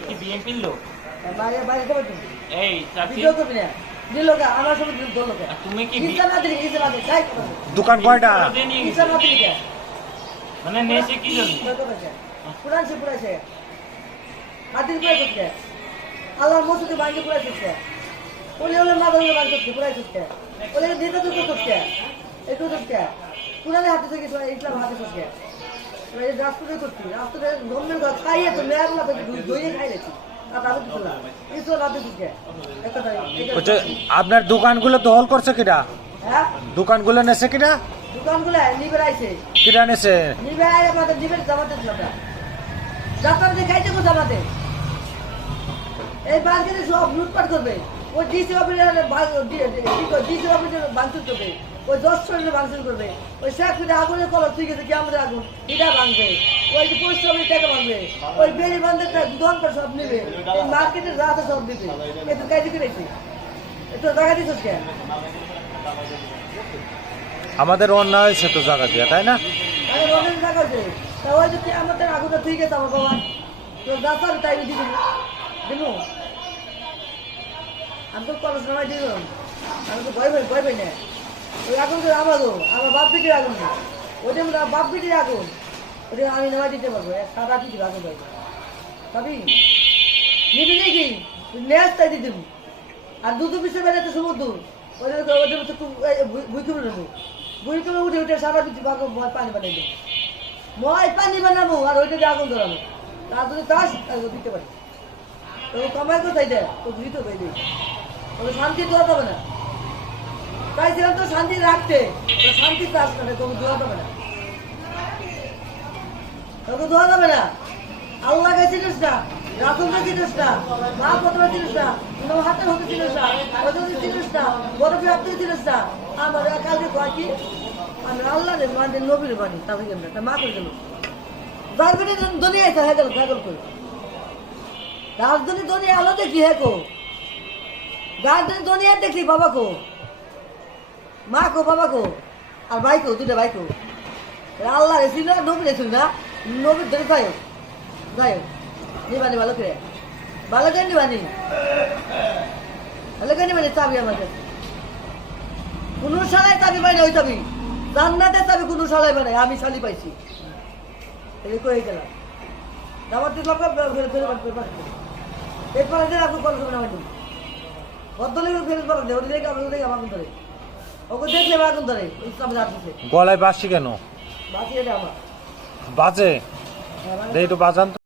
কি বিএনপির লোক? তুমি কি দোকান কয়টা? মানে নেছে কি জন্য? আল্লাহর মসজিদে ভাঙে পুরাই করছে ওলে ওলে মাদারে ভাঙ করছে পুরাই করছে ওলে দিতে তো করছে একটু করছে পুরানে হাতে থেকে ইসলাম হাতে করছে এই রাস্তাতে করছি রাস্তাতে গম্মের গাছ খাইয়ে তো মেয়ার না দইয়ে খাইলেছি আর তাহলে কিছু না কিছু রাতে দিচ্ছে আচ্ছা, আপনার দোকানগুলো দখল করছে কিনা? হ্যাঁ দোকানগুলো নেছে কিনা? দোকানগুলো নিবে আইছে কিনা নেছে? নিবে আই আমাদের নিবে জামাতে দিলাম যাত্রা দিয়ে খাইতে কো জামাতে এই বালকেনে সব লুটপাট করবে ওই ডিসি অফিসার ডিসি অফিসার ভাঙচুর করবে ওই 10 জনের ভাঙচুর করবে ওই শেখ ফিরে আগুনের কলর তুই গেছে কি আমাদের আগুন এটা ভাঙবে ওই যে পোস্ট অফিস টাকা ভাঙবে ওই বেরি বান্ধবটা দোকান করে সব নেবে এই মার্কেটের রাতে সব দিবে একটু কাজে করেছি একটু জায়গা দিচ্ছিস কে আমাদের অন্যায় হয়েছে তো জায়গা দিয়া, তাই না? আরে অনেক জায়গা আছে তা ওই যে আমাদের আগুনটা তুই গেছে আমার বাবা তো যাতা তাই দিবি দিবো আমি তো কলেজ নামাই দিল আমি তো ভয় পাই না ওই আগুন তো আমারও আমার বাপ পিটির আগুন ওইটা আমরা বাপ পিটির আগুন ওইটা আমি নামাই দিতে পারবো সারা পিটির আগুন পাইবো ভাবি নিবি নাকি নেস তাই দিয়ে দেবো আর দুটো পিছিয়ে বেড়াতে সমুদ্র ওদের বুই করে নেবো বুই করে উঠে উঠে সারা পিটি বাগো পানি বানাই দেবো পানি বানাবো আর ওইটা দিয়ে আগুন ধরাবো তার যদি চাষ দিতে পারি তো কামাই কোথায় দেয় তো ধৃত হয়ে দেয় ওকে শান্তি দেওয়া যাবে না চাইছিলাম তো শান্তি রাখতে শান্তি চাষ করে তোকে দেওয়া যাবে না তোকে দেওয়া যাবে না আল্লাহকে চিনিস না রাসূলকে চিনিস না মা পত্র চিনিস না হাতের হতে চিনিস না ওদের চিনিস না বড় আপনি চিনিস না আমার কালকে কয় কি আমি আল্লাহ রে মানে নবীর বাণী তাহলে কেমন একটা মা করে গেল যার বেটে দুনিয়া এসে হয়ে গেল করে রাজধানী দুনিয়া আলো দেখি হে কো রাজধানী দুনিয়া দেখি বাবা কো মা কো বাবা কো আর ভাই কো দুটা ভাই কো আল্লাহ রেছিল নবী রেছিল না নবীর ধরে পায়ো যাইও নিবানি ভালো করে নিবানি ভালো করে নিবানি চাবি আমার কাছে কোন শালায় চাবি পাই না ওই চাবি জান্নাতের চাবি কোন শালায় বানাই আমি শালি পাইছি এই কয়ে গেলাম আমার তুই লোক এরপরে আপনি কল করবেন আমার বদলে ফেরত বলেন ওদের দেখে আমার আগুন ধরে ওকে দেখলে আমার আগুন ধরে ইসলামের হাত দিচ্ছে গলায় বাসি কেন? বাঁচিয়ে এটা আমার বাজে একটু বাজান।